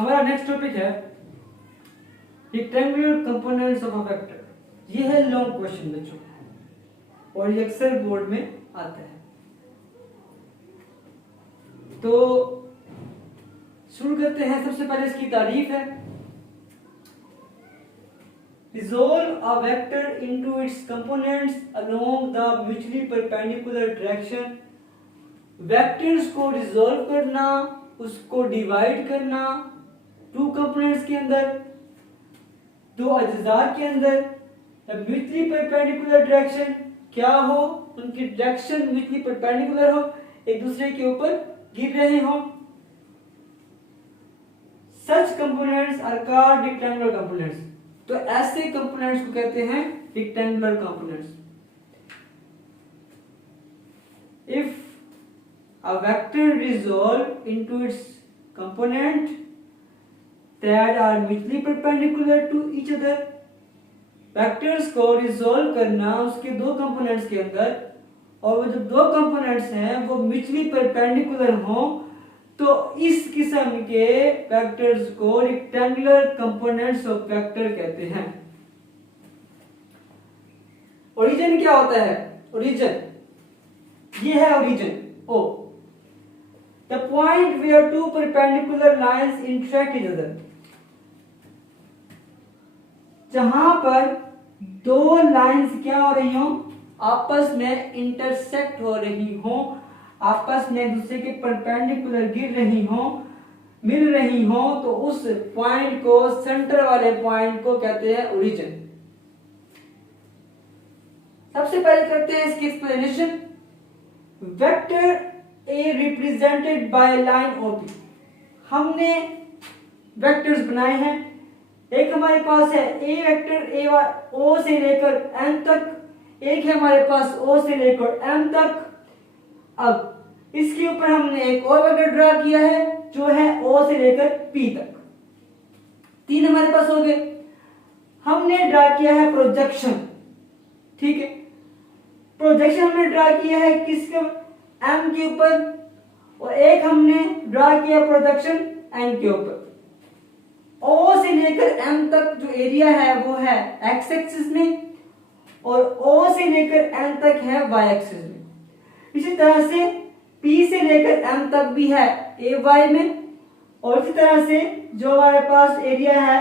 हमारा next topic है rectangular components of a vector. ये है लॉन्ग क्वेश्चन बच्चों और ये अक्सर बोर्ड में आता है। तो शुरू करते हैं। सबसे पहले इसकी तारीफ है। Resolve a vector into its components along the mutually perpendicular direction। Vectors को रिजोल्व करना, उसको डिवाइड करना टू कंपोनेंट्स के अंदर, दो अज्जा के अंदर। म्यूचुअली परपेंडिकुलर डायरेक्शन क्या हो, उनकी डायरेक्शन म्यूचुअली परपेंडिकुलर हो, एक दूसरे के ऊपर गिर रहे हो। Such components are called rectangular components. तो ऐसे कंपोनेंट्स को कहते हैं rectangular components. If a vector resolve into its component that are mutually perpendicular to each other। Vectors को रिजोल्व करना उसके दो कंपोनेंट्स के अंदर, और वो जो दो कंपोनेंट्स हैं वो म्यूचुअली परपेंडिकुलर हो, तो इस किस्म के वेक्टर्स को रेक्टेंगुलर कंपोनेंट्स ऑफ वेक्टर कहते हैं। ओरिजिन क्या होता है? ओरिजिन ये है origin O, the point where two perpendicular lines intersect each other। जहां पर दो लाइंस क्या हो रही हो, आपस में इंटरसेक्ट हो रही हो, आपस में एक दूसरे के परपेंडिकुलर गिर रही हो, मिल रही हो, तो उस पॉइंट को, सेंटर वाले पॉइंट को कहते हैं ओरिजिन। सबसे पहले करते हैं इसकी explanation. Vector A represented by line OP। हमने वेक्टर्स बनाए हैं। एक हमारे पास है A वेक्टर O से लेकर M तक, एक है हमारे पास O से लेकर M तक। अब इसके ऊपर हमने एक और वेक्टर ड्रा किया है जो है O से लेकर P तक। तीन हमारे पास हो गए। हमने ड्रा किया है प्रोजेक्शन, ठीक है। प्रोजेक्शन हमने ड्रा किया है किसके? M के ऊपर, और एक हमने ड्रा किया प्रोजेक्शन N के ऊपर। O से लेकर M तक जो एरिया है वो है x एक्सिस में, और O से लेकर N तक है y एक्सिस में। इसी तरह से P से लेकर M तक भी है ay में, और इसी तरह से जो हमारे पास एरिया है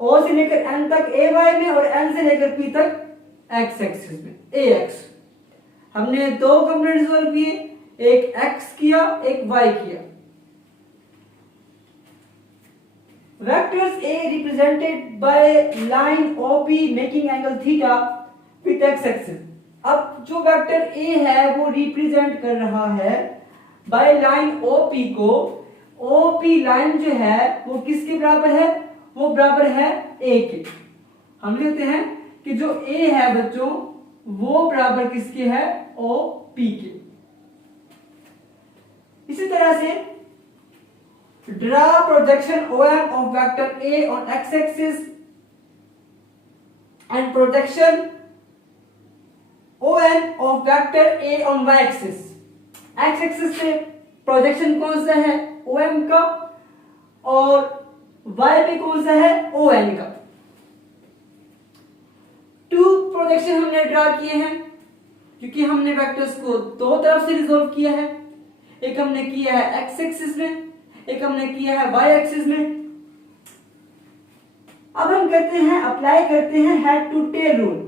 O से लेकर N तक ay में, और N से लेकर P तक x एक्सिस में ax। हमने दो कंपोनेंट सॉल्व किए, एक x किया एक y किया। Vectors A represented by line OP making angle theta with x axis। अब जो वेक्टर A है वो रिप्रेजेंट कर रहा है बाय लाइन OP को। OP लाइन जो है वो किसके बराबर है? वो बराबर है A के। हम लिखते हैं कि जो A है बच्चों वो बराबर किसके है? OP के। इसी तरह से draw projection OM of vector A on x axis and projection ON of vector A on y axis. x axis से प्रोजेक्शन कौन सा है? OM का, और y पे कौन सा है? ON का। टू प्रोजेक्शन हमने ड्रा किए हैं क्योंकि हमने वेक्टर्स को दो तरफ से रिजोल्व किया है। एक हमने किया है x एक्सिस में, एक हमने किया है y एक्सिस में। अब हम करते हैं, अप्लाई करते हैं हेड टू टेल रूल।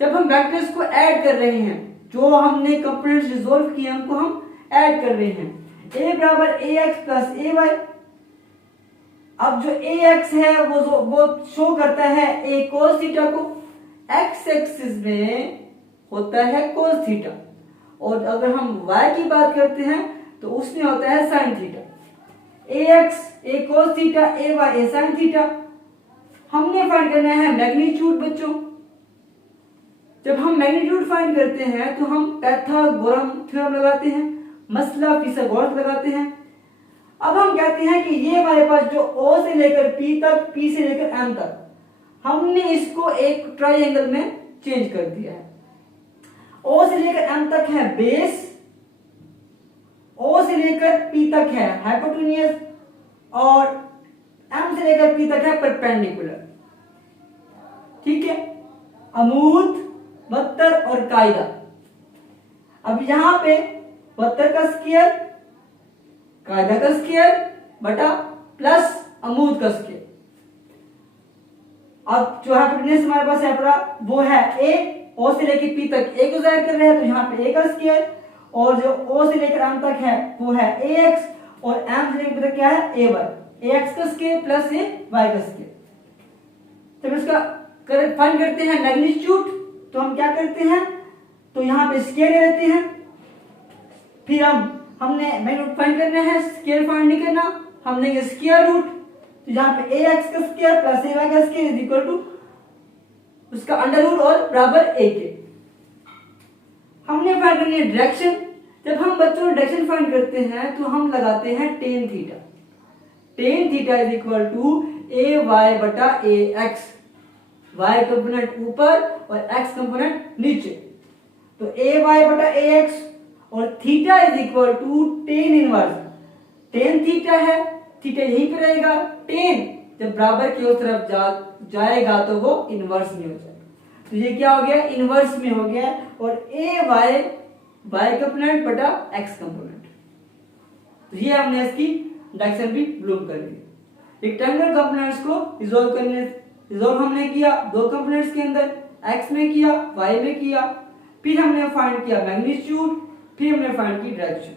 जब हम वेक्टर्स को ऐड कर रहे हैं, जो हमने कंपोनेंट्स रिजोल्व किए उनको हम ऐड कर रहे हैं। a बराबर ax प्लस ay। अब जो ax है वो शो करता है a cos थीटा को, x एक्सिस में होता है cos थीटा, और अगर हम y की बात करते हैं तो उसमें होता है sin theta. ax a cos theta, ay a sin theta. हमने फाइंड करना है मैग्नीट्यूड बच्चों। जब हम मैग्नीट्यूड फाइंड करते हैं तो हम पाइथागोरस थ्योरम लगाते हैं, मसला फिसागोरस लगाते हैं। अब हम कहते हैं कि ये हमारे पास जो O से लेकर P तक, P से लेकर M तक, हमने इसको एक ट्रायंगल में चेंज कर दिया है। O से लेकर M तक है बेस, O से लेकर लेकर P तक है हाइपोटेन्यूज और M से लेकर P तक है परपेंडिकुलर। ठीक है, अमूद, बहत्तर और कायदा। अब यहां पे 72 का स्क्वायर, कायदा का स्क्वायर बटा प्लस अमूद का स्क्वायर। अब जो हाइपोटेन्यूज हमारे पास है पड़ा वो है a, o से लेकर p तक a को जाहिर कर रहे हैं तो यहाँ पे a का स्क्वायर, और जो o से लेकर m तक है वो है ax और m से लेकर p तक क्या है ay, ax का स्क्वायर प्लस a y का स्क्वायर। तो इसका फाइंड करते हैं मैग्नीट्यूड, तो हम क्या करते हैं, तो यहाँ पे स्क्वायर ले लेते हैं, फिर हमने मैग्नीट्यूड फाइंड करना है, स्क्वायर फाइंड नहीं करना, हमने स्क्वायर रूट, तो यहाँ पे ax का स्क्वायर प्लस ay का स्क्वायर इज इक्वल टू उसका अंडर रूट और बराबर a के। हमने फाइंड करनी है डायरेक्शन। जब हम बच्चों डायरेक्शन फाइंड करते हैं तो हम लगाते हैं tan theta. Tan theta is equal to A Y बटा ए एक्स, वाई कंपोनेंट ऊपर और x कंपोनेंट नीचे, तो ए वाई बटा ए एक्स और theta is equal to tan inverse. Tan theta है, थीटा यहीं पे रहेगा, टेन जब बराबर की उस तरफ जाएगा तो वो इनवर्स में हो जाएगा। तो ये क्या हो गया, इनवर्स में हो गया, और ए वाई वाई कंपोनेंट बटा एक्स कंपोनेंट। तो ये हमने इसकी डायरेक्शन भी मालूम कर ली। रेक्टेंगुलर कंपोनेंट्स को रिजोल्व हमने किया दो कंपोनेंट्स के अंदर, x में किया, y में किया, फिर हमने फाइंड किया मैग्नीट्यूड, फिर हमने फाइंड की डायरेक्शन।